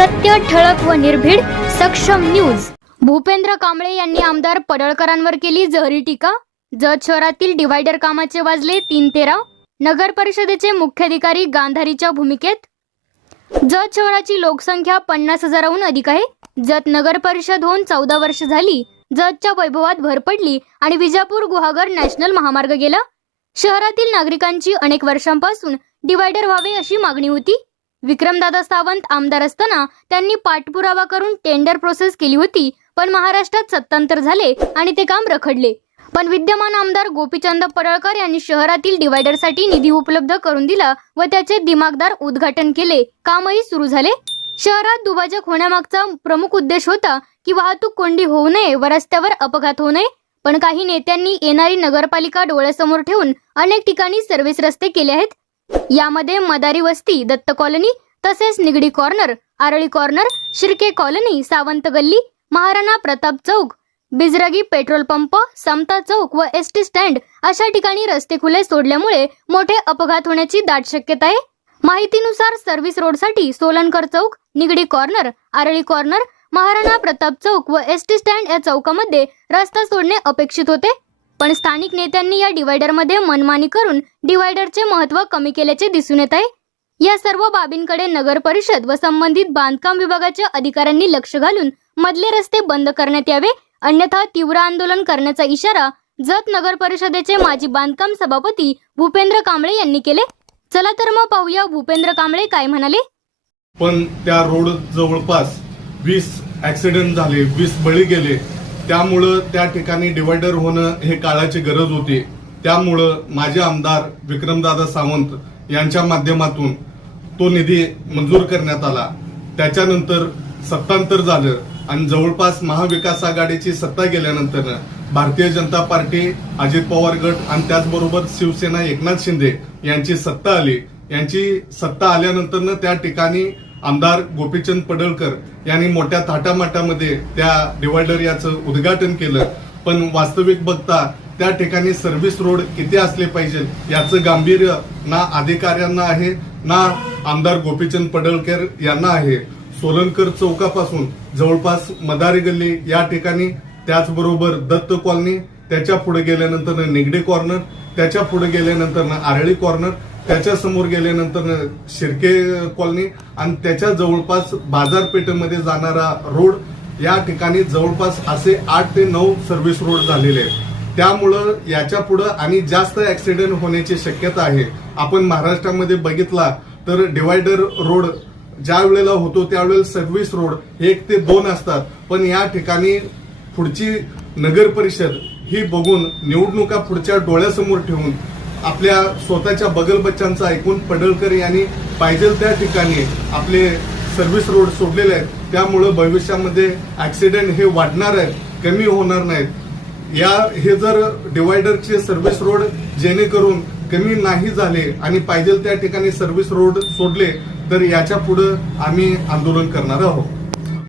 सत्य ठळक व निर्भीड सक्षम न्यूज. भूपेंद्र कांबळे यांनी आमदार पडळकरांवर केली जहरी टीका. जत शहरातील डिवायडर कामाचे वाजले तीन तेरा. नगर परिषदेचे मुख्याधिकारी गांधारीच्या भूमिकेत. जत शहराची लोकसंख्या पन्नास हजाराहून अधिक आहे. जत नगर परिषद होऊन चौदा वर्ष झाली. जतच्या वैभवात भर पडली आणि विजापूर गुहागर नॅशनल महामार्ग गेला. शहरातील नागरिकांची अनेक वर्षांपासून डिवायडर व्हावे अशी मागणी होती. विक्रमदादा सावंत आमदार असताना त्यांनी पाठपुरावा करून टेंडर प्रोसेस केली होती पण महाराष्ट्रात सत्तांतर झाले आणि ते काम रखडले. पण विद्यमान आमदार गोपीचंद पडळकर यांनी शहरातील डिवायडरसाठी निधी उपलब्ध करून दिला व त्याचे दिमागदार उद्घाटन केले. कामही सुरू झाले. शहरात दुभाजक होण्यामागचा प्रमुख उद्देश होता की वाहतूक कोंडी होऊ नये व रस्त्यावर अपघात होऊ नये. पण काही नेत्यांनी येणारी नगरपालिका डोळ्यासमोर ठेवून अनेक ठिकाणी सर्व्हिस रस्ते केले आहेत. यामध्ये मदारी वस्ती दत्त कॉलनी तसेच Nigdi corner Arali corner Shirke colony Sawant गल्ली महाराणा प्रताप चौक बिजरगी पेट्रोल पंप समता चौक व एस टी स्टँड अशा ठिकाणी रस्ते खुले सोडल्यामुळे मोठे अपघात होण्याची दाट शक्यता आहे. माहितीनुसार सर्व्हिस रोडसाठी सोलनकर चौक निगडी कॉर्नर आरळी कॉर्नर महाराणा प्रताप चौक व एस टी स्टँड या चौकामध्ये रस्ता सोडणे अपेक्षित होते. पण स्थानिक नेत्यांनी या डिवायडरमध्ये मनमानी करून डिवायडरचे महत्त्व कमी केल्याचे दिसून येत आहे. या सर्व बाबींकडे नगर परिषद व संबंधित बांधकाम विभागाच्या अधिकाऱ्यांनी लक्ष घालून मधले रस्ते बंद करण्यात यावे अन्यथा तीव्र आंदोलन करण्याचा इशारा जत नगर परिषदेचे माजी बांधकाम सभापती भूपेंद्र कांबळे यांनी केले. चला तर मग पाहूया भूपेंद्र कांबळे काय म्हणाले. पण त्या रोड जवळपास वीस ऍक्सिडेंट झाले वीस बळी गेले. त्यामुळं त्या ठिकाणी डिवायडर होणं हे काळाची गरज होती. त्यामुळं माझे आमदार विक्रमदादा सावंत यांच्या माध्यमातून तो निधी मंजूर करण्यात आला. त्याच्यानंतर सत्तांतर झालं आणि जवळपास महाविकास आघाडीची सत्ता गेल्यानंतर भारतीय जनता पार्टी अजित पवार गट आणि त्याचबरोबर शिवसेना एकनाथ शिंदे यांची सत्ता आली. यांची सत्ता आल्यानंतर त्या ठिकाणी आमदार गोपीचंद पडळकर यांनी मोठ्या थाटामाटामध्ये त्या डिवायडर याचं उद्घाटन केलं. पण वास्तविक बघता त्या ठिकाणी सर्व्हिस रोड किती असले पाहिजेत याचं गांभीर्य ना अधिकाऱ्यांना आहे ना आमदार गोपीचंद पडळकर यांना आहे. सोलनकर चौकापासून जवळपास मदारी गल्ली या ठिकाणी त्याचबरोबर दत्त कॉलनी त्याच्या पुढे गेल्यानंतर निगडे कॉर्नर त्याच्या पुढे गेल्यानंतर आरळी कॉर्नर त्याच्यासमोर गेल्यानंतर शिर्के कॉलनी आणि त्याच्या जवळपास बाजारपेठेमध्ये जाणारा रोड या ठिकाणी जवळपास असे आठ ते नऊ सर्व्हिस रोड झालेले आहेत. त्यामुळं याच्या पुढं आणि जास्त ऍक्सिडेंट होण्याची शक्यता आहे. आपण महाराष्ट्रामध्ये बघितला तर डिवायडर रोड ज्या वेळेला होतो त्यावेळेला सर्व्हिस रोड एक ते दोन असतात. पण या ठिकाणी पुढची नगर परिषद ही बघून निवडणुका पुढच्या डोळ्यासमोर ठेवून आपल्या स्वतःच्या बगल बच्चांचा ऐकून पडळकर यांनी पाहिजे त्या ठिकाणी आपले सर्व्हिस रोड सोडलेले आहेत. त्यामुळं भविष्यामध्ये ऍक्सिडेंट हे वाढणार आहेत कमी होणार नाहीत. या हे जर डिवायडरचे सर्व्हिस रोड जेणेकरून कमी नाही झाले आणि पाहिजे त्या ठिकाणी सर्व्हिस रोड सोडले तर याच्या पुढं आम्ही आंदोलन करणार आहोत.